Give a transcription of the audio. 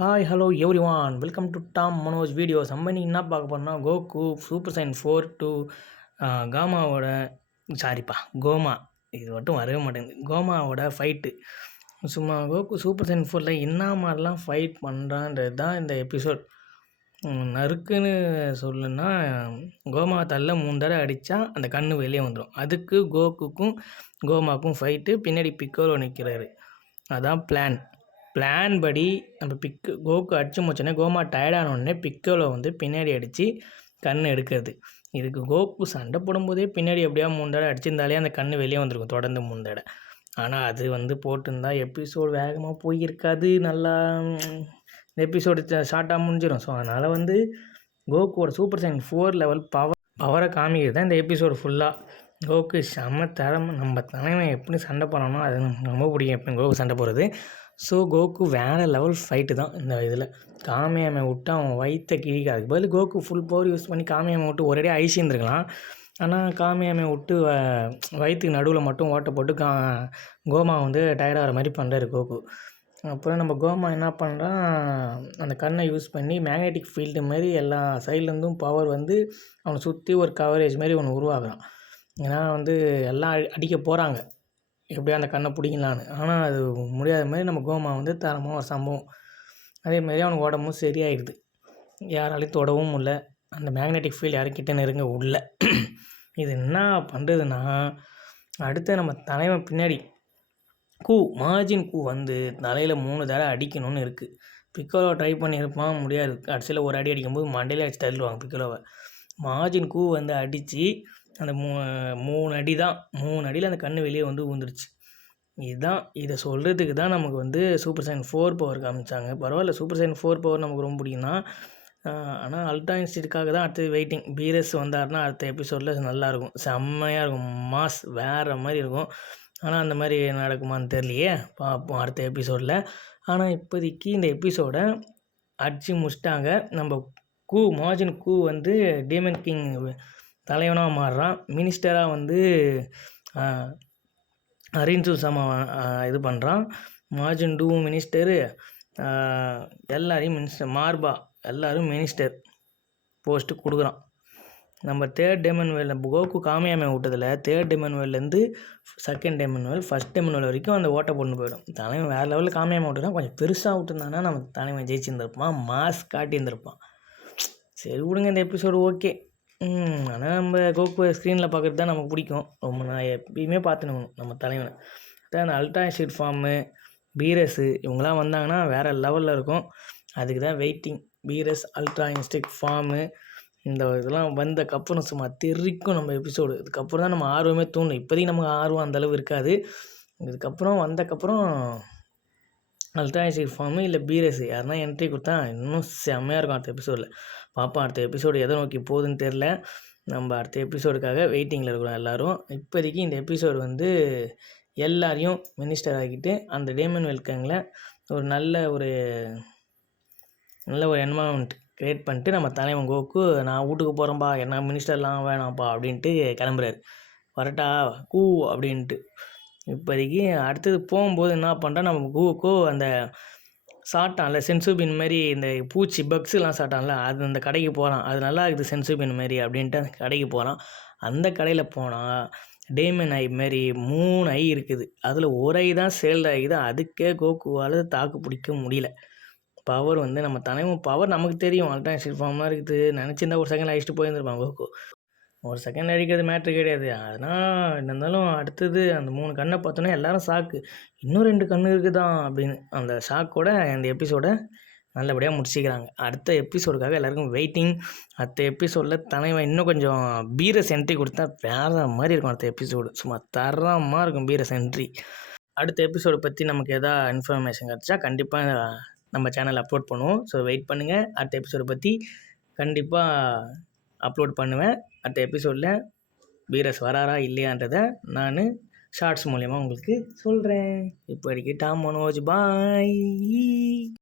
Hi hello every one welcome to Tom Manoj videos. நம்ம இன்னைக்கு என்ன பார்க்க போறோம்னா கோகு சூப்பர் சைன் 4 டு காமாவோட சாரிப்பா கோமா இது மட்டும் வரவே மாட்டேங்குது. கோமாவோட ஃபைட்டு சும்மா கோகு சூப்பர் சைன் 4ல் என்ன மாதிரிலாம் ஃபைட் பண்ணுறான்றது தான் இந்த எபிசோட். நறுக்குன்னு சொல்லுன்னா கோமா தள்ள 3 தடவை அடித்தா அந்த கண்ணு வெளியே வந்துடும். அதுக்கு கோகுக்கும் கோமாவுக்கும் ஃபைட்டு. பின்னாடி பிக்கோலோ நிற்கிறாரு. அதான் பிளான் படி நம்ம கோகு அடித்து முடிச்சோடனே கோமா டயர்டானோடனே பிக்கோலோ வந்து பின்னாடி அடித்து கண் எடுக்கிறது. இதுக்கு கோகு சண்டை போடும்போதே பின்னாடி எப்படியா 3 தடவை அடிச்சிருந்தாலே அந்த கண் வெளியே வந்திருக்கும் தொடர்ந்து 3 தடவை. ஆனால் அது வந்து போட்டிருந்தா எபிசோடு வேகமாக போயிருக்காது. நல்லா இந்த எபிசோடு ஷார்ட்டாக முடிஞ்சிடும். ஸோ அதனால் வந்து கோகுவோட சூப்பர் சைன் 4 லெவல் பவரை காமிக்கிறது தான் இந்த எபிசோடு ஃபுல்லாக. கோகு செம்ம திறமை. நம்ம தலைவன் எப்படி சண்டை போடணும் அது நமக்கு ரொம்ப பிடிக்கும். எப்போ கோகு சண்டை போடுறது. ஸோ கோகு வேறு லெவல் ஃபைட்டு தான் இந்த இதில். காமியாமை விட்டு அவன் வயிற்ற கிழிக்காதுக்கு பதில் கோகு ஃபுல் பவர் யூஸ் பண்ணி காமியாமை விட்டு ஒரேடியாக ஐசியிருந்துருக்கலாம். ஆனால் காமியாமை விட்டு வயிற்றுக்கு நடுவில் மட்டும் ஓட்ட போட்டு கோமா வந்து டயர்டாகிற மாதிரி பண்ணுறாரு கோகு. அப்புறம் நம்ம கோமா என்ன பண்ணுறான், அந்த கண்ணை யூஸ் பண்ணி மேக்னெட்டிக் ஃபீல்டு மாதிரி எல்லா சைட்லேருந்தும் பவர் வந்து அவனை சுற்றி ஒரு கவரேஜ் மாதிரி ஒன்று உருவாக்குறான். ஏன்னா வந்து எல்லாம் அடிக்க போகிறாங்க எப்படியா அந்த கண்ணை பிடிக்கலான்னு. ஆனால் அது முடியாத மாதிரி நம்ம கோமா வந்து தரமாக ஒரு சம்பவம். அதேமாதிரி அவனுக்கு உடம்பும் சரியாயிடுது. யாராலையும் தொடவும் முடில. அந்த மேக்னெட்டிக் ஃபீல்டு யாருக்கிட்ட நெருங்க உள்ள. இது என்ன பண்ணுறதுன்னா, அடுத்து நம்ம தலைவன் பின்னாடி மார்ஜின் வந்து தலையில் 3 தடவை அடிக்கணும்னு இருக்குது. பிக்கோலோ ட்ரை பண்ணியிருப்பான், முடியாது. கடைசியில் ஒரு அடி அடிக்கும்போது மண்டையிலே அடிச்சு தள்ளுவாங்க பிக்கோலோவை. மார்ஜின் வந்து அடித்து அந்த 3 அடி தான் 3 அடியில் அந்த கண் வெளியே வந்து ஊந்துருச்சு. இதுதான் இதை சொல்கிறதுக்கு தான் நமக்கு வந்து சூப்பர் சைன் 4 பவர் காமிச்சாங்க. பரவாயில்ல, சூப்பர் சைன் 4 பவர் நமக்கு ரொம்ப பிடிக்கும் தான். ஆனால் அல்ட்ரா இன்ஸ்டிட்காக தான் அடுத்தது வெயிட்டிங். பீரஸ் வந்தார்னா அடுத்த எபிசோடில் நல்லாயிருக்கும், செம்மையாக இருக்கும், மாஸ் வேறு மாதிரி இருக்கும். ஆனால் அந்த மாதிரி நடக்குமான்னு தெரியலையே, பார்ப்போம் அடுத்த எபிசோடில். ஆனால் இப்போதைக்கு இந்த எபிசோடை அடித்து முடிச்சிட்டாங்க. நம்ம மார்ஜின் வந்து டீமன் கிங் தலைவனாக மாறுறான். மினிஸ்டராக வந்து அரின்சு சமா இது பண்ணுறான். மார்ஜின் மினிஸ்டரு எல்லாரையும் மார்பா எல்லோரும் மினிஸ்டர் போஸ்ட்டு கொடுக்குறான். நம்ம 3rd டெமன் வேலில் கோகு காமியாமை விட்டதில் 3rd டெமன் வேல்லேருந்து 2nd டெமன் வேல் 1st டெமன் வேல் வரைக்கும் அந்த ஓட்டை போட்டு போயிடும். தலைவன் வேறு லெவலில் காமியாமை விட்டுனா கொஞ்சம் பெருசாக விட்டுருந்தானா நம்ம தலைவன் ஜெயிச்சிருந்துருப்பான், மாஸ் காட்டியிருந்திருப்பான். சரி விடுங்க, இந்த எபிசோடு ஓகே. ஆனால் நம்ம கோகு ஸ்க்ரீனில் பார்க்குறது தான் நமக்கு பிடிக்கும். ரொம்ப நான் எப்பயுமே பார்த்துக்கணும் நம்ம தலைவனை. அதான் அந்த அல்ட்ரா இன்ஸ்டிட் ஃபார்மு பீரஸு இவங்களாம் வந்தாங்கன்னா வேறு லெவலில் இருக்கும். அதுக்கு தான் waiting. Beerus ultra instead form இந்த இதெல்லாம் வந்தக்கப்புறம் சும்மா தெரிக்கும் நம்ம எபிசோடு. இதுக்கப்புறம் தான் நம்ம ஆர்வமே தூண்டும். இப்போதைக்கு நமக்கு ஆர்வம் அந்தளவு இருக்காது. இதுக்கப்புறம் வந்தக்கப்புறம் அல்ட்ரா இன்ஸ்டிட் ஃபார்மு இல்லை பீரஸ் யாருன்னா என்ட்ரி கொடுத்தா இன்னும் செம்மையாக இருக்கும் அடுத்த எபிசோடில். பார்ப்போம் அடுத்த எபிசோடு எதை நோக்கி போகுதுன்னு தெரில. நம்ம அடுத்த எபிசோடுக்காக வெயிட்டிங்கில் இருக்கிறோம் எல்லோரும். இப்போதைக்கு இந்த எபிசோடு வந்து எல்லாரையும் மினிஸ்டர் ஆக்கிட்டு அந்த டேமன் வெல்கங்கில் ஒரு நல்ல ஒரு என்வரான்மெண்ட் க்ரியேட் பண்ணிட்டு நம்ம தலைவன் கோகு நான் வீட்டுக்கு போகிறேன்ப்பா, என்ன மினிஸ்டர்லாம் வேணாம்ப்பா அப்படின்ட்டு கிளம்புறாரு. வரட்டா அப்படின்ட்டு. இப்போதைக்கு அடுத்தது போகும்போது என்ன பண்ணுறா, நம்ம கோகு அந்த சாட்டான்ல சென்சுபின் மாதிரி இந்த பூச்சி பக்ஸுலாம் சாட்டான்ல அது அந்த கடைக்கு போகிறான். அது நல்லா இருக்குது சென்சுபின் மாதிரி அப்படின்ட்டு அந்த கடைக்கு போகிறான். அந்த கடையில் போனால் டேமன் ஐ மாரி 3 ஐ இருக்குது. அதில் ஒரு ஐ தான் சேல் ஆகிது. அதுக்கே கோகுவால் தாக்கு பிடிக்க முடியல. பவர் வந்து நம்ம தலைவன் பவர் நமக்கு தெரியும், அல்ட்ரான்ஸ்டிட் ஃபார்மாக இருக்குது. நினச்சிருந்தா ஒரு செகண்ட் அடிச்சுட்டு போயிருந்துருப்பான் கோகு. ஒரு செகண்ட் அடிக்கிறது மேட்ரு கிடையாது. அதனால் இருந்தாலும் அடுத்தது அந்த 3 கண்ணை பார்த்தோன்னா எல்லோரும் ஷாக்கு. இன்னும் 2 கண் இருக்குதான் அப்படின்னு அந்த ஷாக்கோட அந்த எபிசோடை நல்லபடியாக முடிச்சிக்கிறாங்க. அடுத்த எபிசோடுக்காக எல்லாருக்கும் வெயிட்டிங். அடுத்த எபிசோடில் தலைவன் இன்னும் கொஞ்சம் பீரஸ் என்ட்ரி கொடுத்தா வேறு மாதிரி இருக்கும். அடுத்த எபிசோடு சும்மா தரமாக இருக்கும் பீரஸ் என்ட்ரி. அடுத்த எபிசோடை பற்றி நமக்கு எதாவது இன்ஃபர்மேஷன் கிடச்சா கண்டிப்பாக நம்ம சேனலில் அப்லோட் பண்ணுவோம். ஸோ வெயிட் பண்ணுங்கள். அடுத்த எபிசோடை பற்றி கண்டிப்பாக அப்லோட் பண்ணுவேன். அடுத்த எபிசோடில் பீரஸ் வராரா இல்லையான்றதை நான் ஷார்ட்ஸ் மூலயமா உங்களுக்கு சொல்கிறேன். இப்போதைக்கு டாம் மனோஜ் பாய்.